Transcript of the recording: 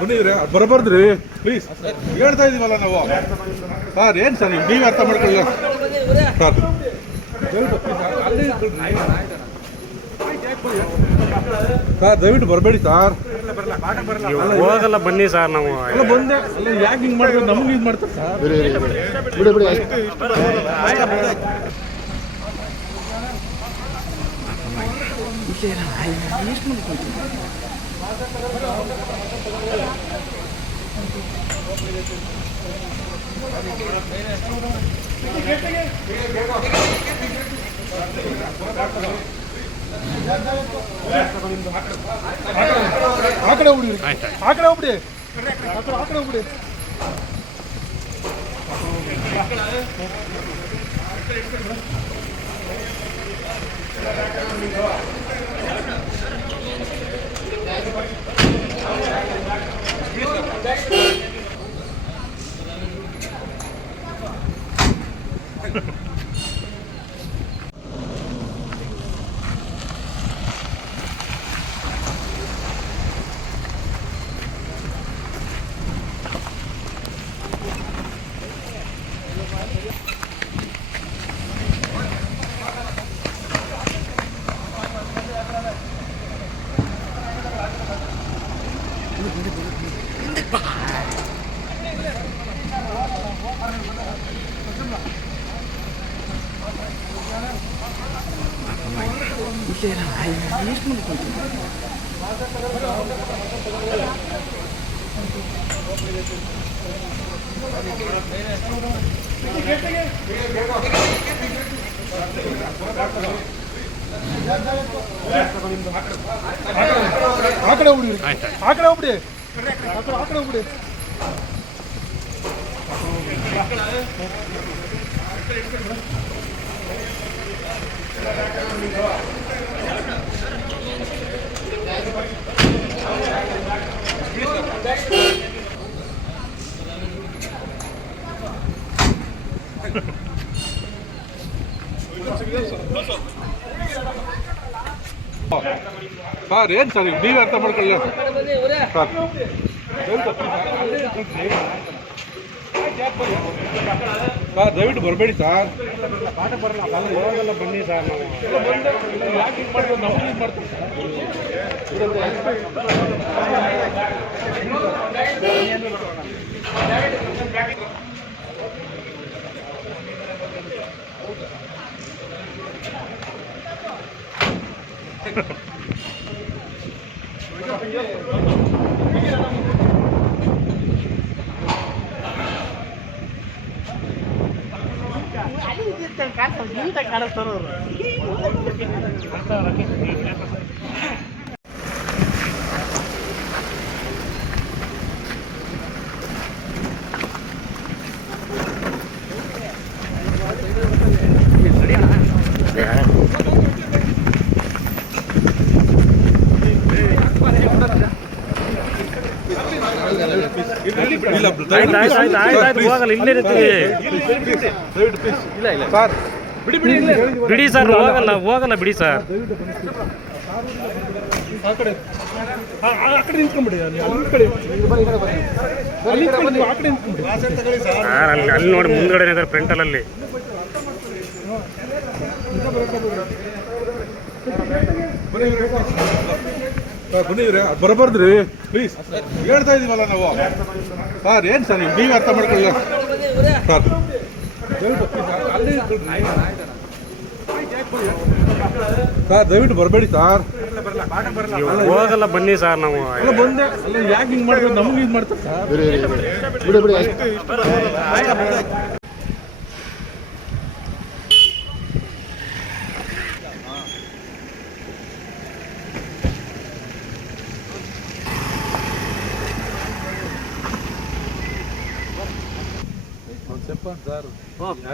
ಬನ್ನಿದ್ರೆ ಬರಬಾರ್ದ್ರಿ please ಹೇಳ್ತಾ ಇದೀವಲ್ಲ ನಾವು. Sir ಏನು ಸರ್ ನೀವು? ಅರ್ಥ ಮಾಡ್ಕೊಳ್ಳಿ. ಸರ್. ಸರ್ ದಯವಿಟ್ಟು ಬರಬೇಡಿ ಸರ್. ಹೋಗಲ್ಲ ಬನ್ನಿ ಸರ್ ನಾವು. ಅಲ್ಲ ಬಂದೆ. ಅಲ್ಲ ಯಾಕೆ ಹಿಂಗೆ ಮಾಡಿದ್ರೆ ನಮ್ಗೆ ಇದು ಮಾಡ್ತಾರೆ ಸರ್. ಬಿಡಿ ಬಿಡಿ ಬಿಡಿ ಬಿಡಿ ಆ ಕಡೆ ಹೋಗ್ಬಿಡಿ ಆ ಕಡೆ ಹೋಗ್ಬಿಡಿ ಆ ಆ ಕಡೆ ಹೋಗ್ಬಿಡಿ. ಆ ಕಡೆ ಹೋಗ್ಬಿಡಿ. ಆ ಕಡೆ ಹೋಗ್ಬಿಡಿ. ಆ ಕಡೆ ಕಡೆ ಸರ್ ಏನು ಸರ್ ನೀವು ಅರ್ಥ ಮಾಡ್ಕೊಳ್ಳಿ ಸರ್. ಸರ್ ದಯವಿಟ್ಟು ಬರಬೇಡಿ ಸರ್ ಹೋಗಲ್ಲ ಬನ್ನಿ ಸರ್ ನಾವು ಯಾಕೆ ನಮ್ಗೆ ಇದು ಮಾಡ್ತಾರೆ ಸರ್. ಇಲ್ಲ ಕಾಣಿಸ್ತಾರ ಆಯ್ತು ಆಯ್ತು ಆಯ್ತು ಆಯ್ತು ಹೋಗಲ್ಲ ಇಲ್ಲೇ ಇರ್ತೀವಿ. ಇಲ್ಲ ಇಲ್ಲ. ಸರ್ ಬಿಡಿ ಬಿಡಿ ಬಿಡಿ ಸರ್ ಹೋಗಲ್ಲ ಹೋಗಲ್ಲ ಬಿಡಿ ಸರ್. ಆ ಕಡೆ ಆ ಆ ಕಡೆ ನಿಂತ್ಕೊಂಡ್ಬಿಡಿ ಅಲ್ಲಿ ಅಲ್ಲಿ ಕಡೆ ಅಲ್ಲಿ ನಿಂತ್ಕೊಂಡು ಆ ಕಡೆ ನಿಂತ್ಕೊಂಡ್ಬಿಡಿ ಸರ್ ಅಲ್ಲಿ ಅಲ್ಲಿ ನೋಡಿ ಮುಂದ್ಗಡೆ ಇದ್ದಾರೆ ಫ್ರಂಟಲ್ಲಿ ಬನ್ನಿದ್ರೆ ಬರಬಾರ್ದ್ರಿ. ಪ್ಲೀಸ್ ಹೇಳ್ತಾ ಇದೀವಲ್ಲ ನಾವು. ಸರ್ ಏನು ಸರ್ ನೀವು ಅರ್ಥ ಮಾಡ್ಕೊಳ್ಳಿ. ಸರ್ ದಯವಿಟ್ಟು please ಅಲ್ಲೇ ಇಟ್ಕೊಳ್ರಿ. ಸರ್ ದಯವಿಟ್ಟು ಬರಬೇಡಿ ಸರ್. ಹೋಗಲ್ಲ ಬನ್ನಿ ಸರ್ ನಾವು. ಅಲ್ಲ ಬಂದೆ. ಅಲ್ಲ ಯಾಕೆ ಹಿಂಗ್ ಮಾಡಿದ್ರೆ ನಮ್ಗೆ ಇದು ಮಾಡ್ತಾರೆ ಸರ್? ಬಿಡಿ